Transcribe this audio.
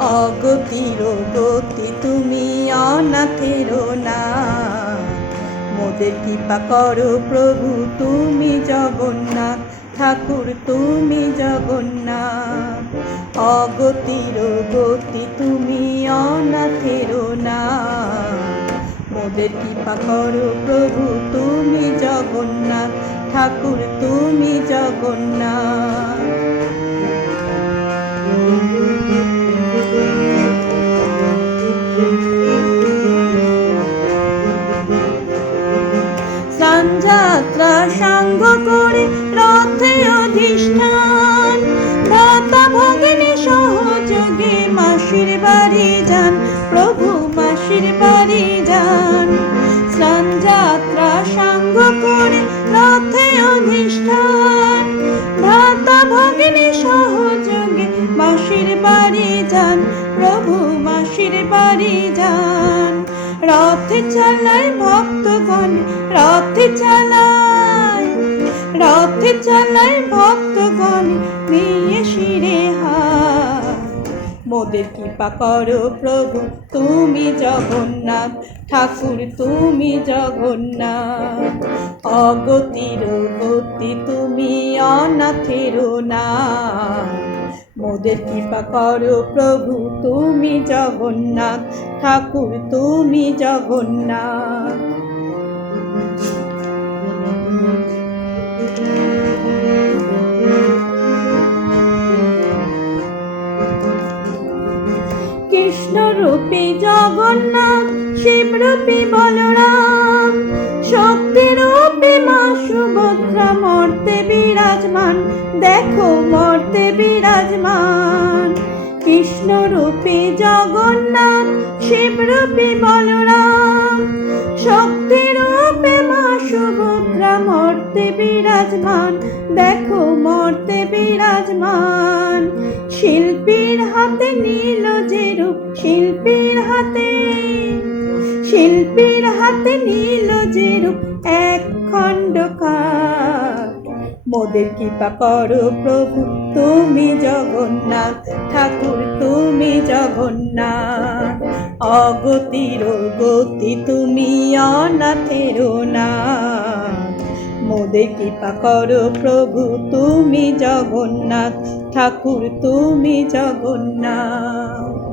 অগতির গতি তুমি, অনাথের নাথ। মোদের কৃপা করো প্রভু তুমি জগন্নাথ, ঠাকুর তুমি জগন্নাথ। অগতির গতি তুমি, অনাথের নাথ। মোদের কৃপা করো প্রভু তুমি জগন্নাথ, ঠাকুর তুমি জগন্নাথ। যাত্রা সাঙ্গ করে রথে অধিষ্ঠান, ভ্রাতা ভগিনী সহযোগে মাসির বাড়ি যান, প্রভু মাসির বাড়ি যান। স্নান যাত্রা সাঙ্গ করে রথে অধিষ্ঠান, ভ্রাতা ভগিনী সহযোগে মাসির বাড়ি যান, প্রভু মাসির বাড়ি যান। রথে চালায় ভক্তগণ, রথে চালায় ভক্তগণ, নিয়ে শিরে হাত। মোদের কৃপা করো প্রভু তুমি জগন্নাথ, ঠাকুর তুমি জগন্নাথ। অগতির গতি তুমি, অনাথের নাথ। মোদের কৃপা করো প্রভু তুমি জগন্নাথ, ঠাকুর তুমি জগন্নাথ। কৃষ্ণরূপী জগন্নাথ, শিবরূপী বলরাম, শক্তিরূপী মা সুভদ্রা মর্তে বিরাজমান, দেখো মর্তে বিরাজমান। কৃষ্ণরূপী জগন্নাথ, শিবরূপী বলরাম, শক্তিরূপী মা সুভদ্রা মর্তে বিরাজমান, দেখো মর্তে বিরাজমান। শিল্পীর হাতে নীল যে রূপ, শিল্পীর হাতে নীল যে রূপ, এক খণ্ড কাঠ। মোদের কৃপা করো প্রভু তুমি জগন্নাথ, ঠাকুর তুমি জগন্নাথ। অগতির গতি তুমি, অনাথের নাথ। মোদের কৃপা করো প্রভু তুমি জগন্নাথ, ঠাকুর তুমি জগন্নাথ।